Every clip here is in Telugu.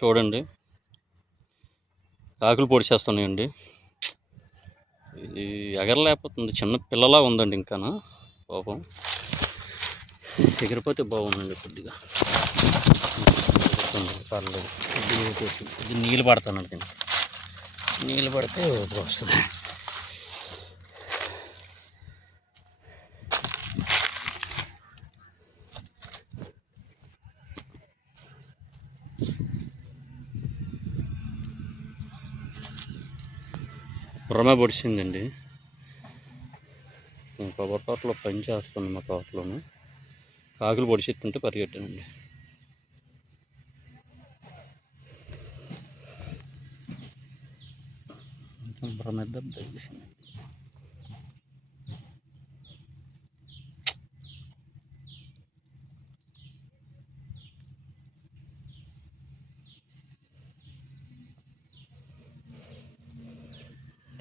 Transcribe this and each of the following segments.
చూడండి ఆకులు పొడిచేస్తున్నాయండి. ఇది ఎగరలేకపోతుంది, చిన్న పిల్లలా ఉందండి. ఇంకానా పాపం ఎగిరిపోతే బాగుందండి. కొద్దిగా పర్లేదు. ఇది నీళ్ళు పడతానండి, దీనికి నీళ్ళు పడితే వస్తుంది. బుర్రమే పొడిచిందండి. కొబ్బరి తోటలో పని చేస్తుంది, మా తోటలోను కాకులు పొడిచెత్తుంటే పరిగెట్టానండి. బుర్ర మీద తగ్గిసింది.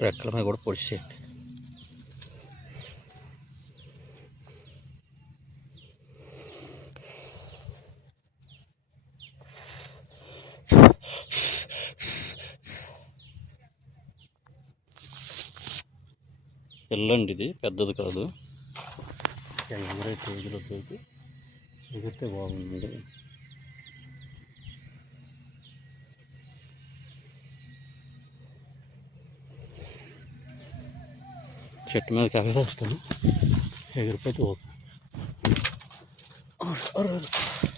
రెక్కల మీద కూడా పొడిచేయండి. పిల్లండి, ఇది పెద్దది కాదు. ఎగరే కేజీలో పోయి ఎగిరితే బాగుంది. చెట్టు మీదకి ఎగరేస్తాను, ఎగిరిపోతే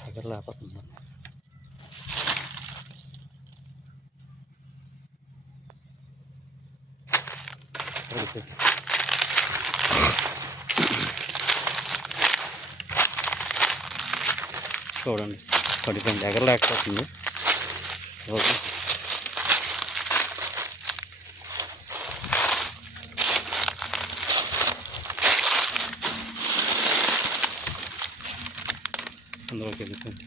ఎగరలేకపోతుంది. చూడండి పడిపోయింది, ఎగరలేకపోతుంది. ఓకే, అందులోకి వెళ్ళిపోయింది.